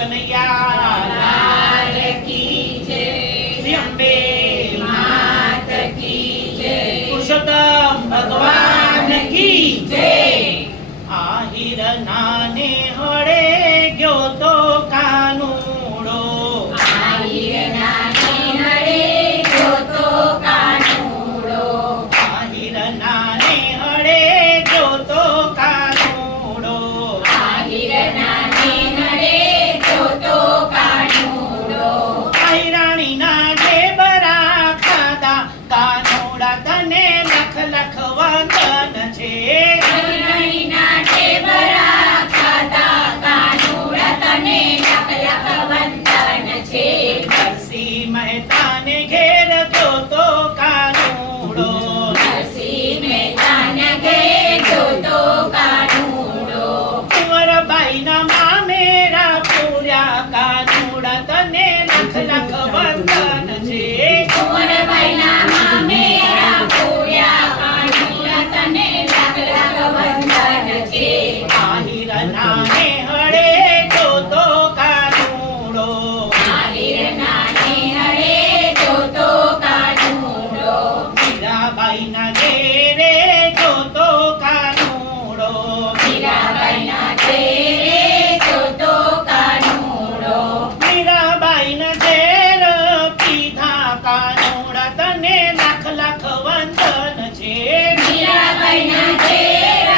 કનૈયા લાલ કી જય, શ્રી અંબે માત કી જય, પુરુષોત્તમ ભગવાન કી જય। આહિર નાને હળે ગયો તો કાનુડો, આહિર નાને હળે ગયો તો કાનુડો, આહિર નાને હળે ગયો તો કાનુડો, આહિર નાને હળે ગયો તો કાનુડો, આહિરાણીના ઢેબરા ખાધા કાનુડા તને લખ લખ વંદન છે। આહિરાણીના ઢેબરા ખાધા કાનુડા તને લખ લખ વંદન છે। નરસિંહ મહેતાને ઘેર ગયો તો કાનુડો, નરસિંહ મહેતાના ઘેર ગયો તો કાનુડો, કુંવરબાઈના મામેરા પૂર્યા કાનુડા તને લખ લખ વંદન છે। કુંવરબાઈના મામેરા પૂર્યા કાનુડા તને લખ લખ વંદન છે। આહિર નાને હળે ગયો તો કાનુડો, આહિર નાને હળે ગયો તો કાનુડો, મીરાબાઈના ઘેરે ગયો તો કાનુડો, મીરાબાઈના ઘેરે ગયો તો કાનુડો, મીરાબાઈના ઘેર પીધા કાનુડા તને લખ લખ વંદન છે। મીરાબાઈના ઘેર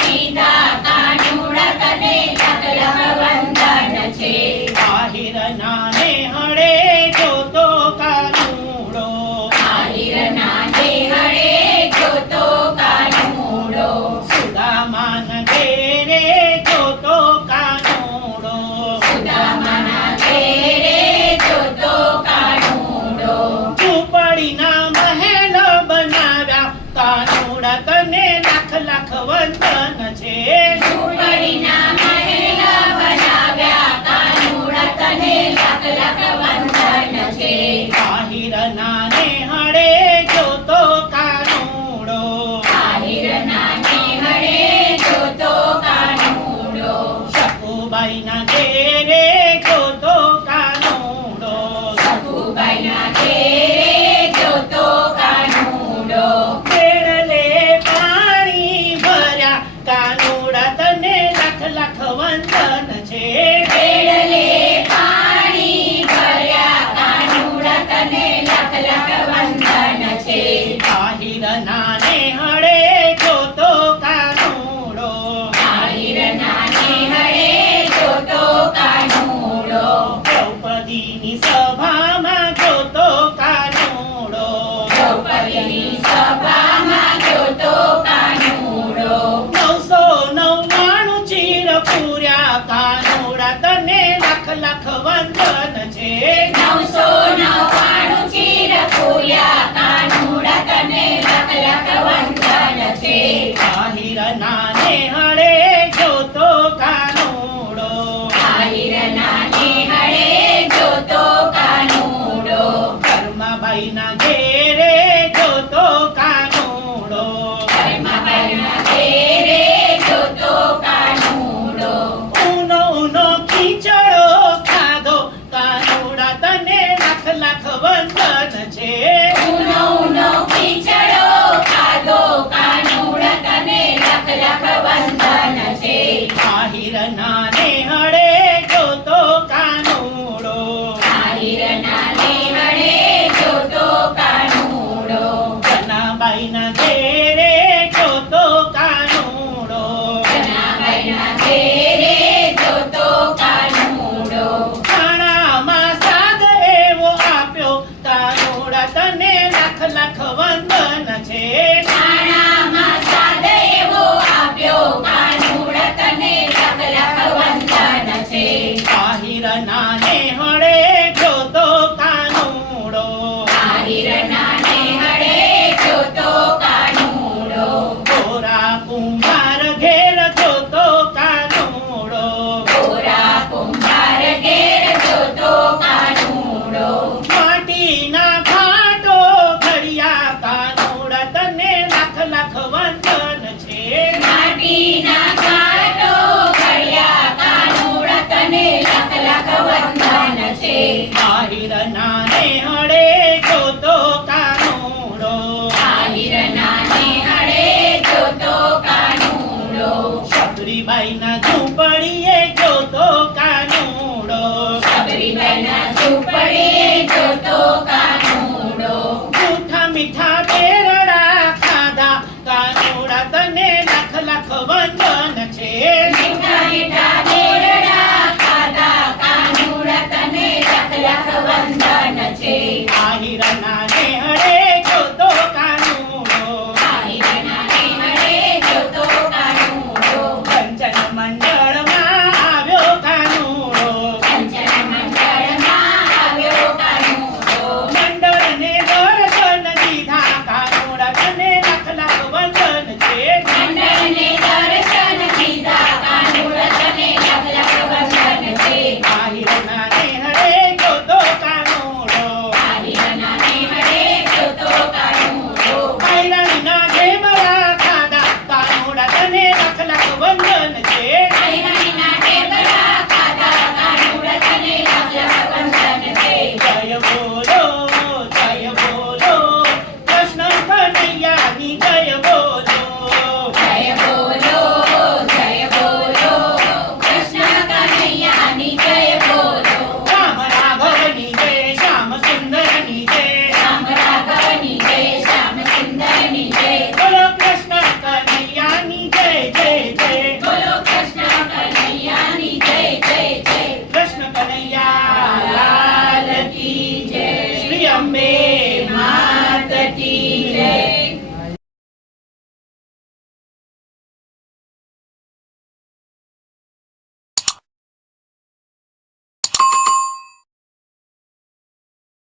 પીધા કાનુડા તને લખ લખ વંદન છે। આહિર નાને હળે ગયો તો કાનુડો, આહિર નાને હળે ગયો તો કાનુડો, સુદામાના ઘેરે ગયો તો કાનુડો, સુદામાના ઘેરે ગયો તો કાનુડો, ઝૂંપડીના મહેલ બનાવ્યા કાનુડા તને લખ લખ વંદન છે। ઝૂંપડીના મહેલ બનાવ્યા કાનુડા તને લખ લખ વંદન છે। આહિર નાને હળે ગયો તો કાનુડો, આહિર નાને હળે ગયો તો કાનુડો, શકુબાઈના ઘેરે ગયો તો કાનુડો, સખુબાઈના ઘેરે ગયો તો કાનુડો, કેળલે પાણી ભર્યા કાનુડા તને લખ લખ વંદન છે। વેળલે પાણી ભર્યા કાનુડા તને લખ લખ વંદન છે। આહિર નાને હળે ગયો તો કાનુડો, આહિર નાને હળે ગયો તો કાનુડો, દ્રૌપદીની સભામાં ગયો તો કાનુડો, દ્રૌપદીની સભામાં ગયો તો કાનુડો, 999 ચીર પૂર્યા કાનુડા તને લખ લખ વંદન છે। 999 ચીર પૂર્યા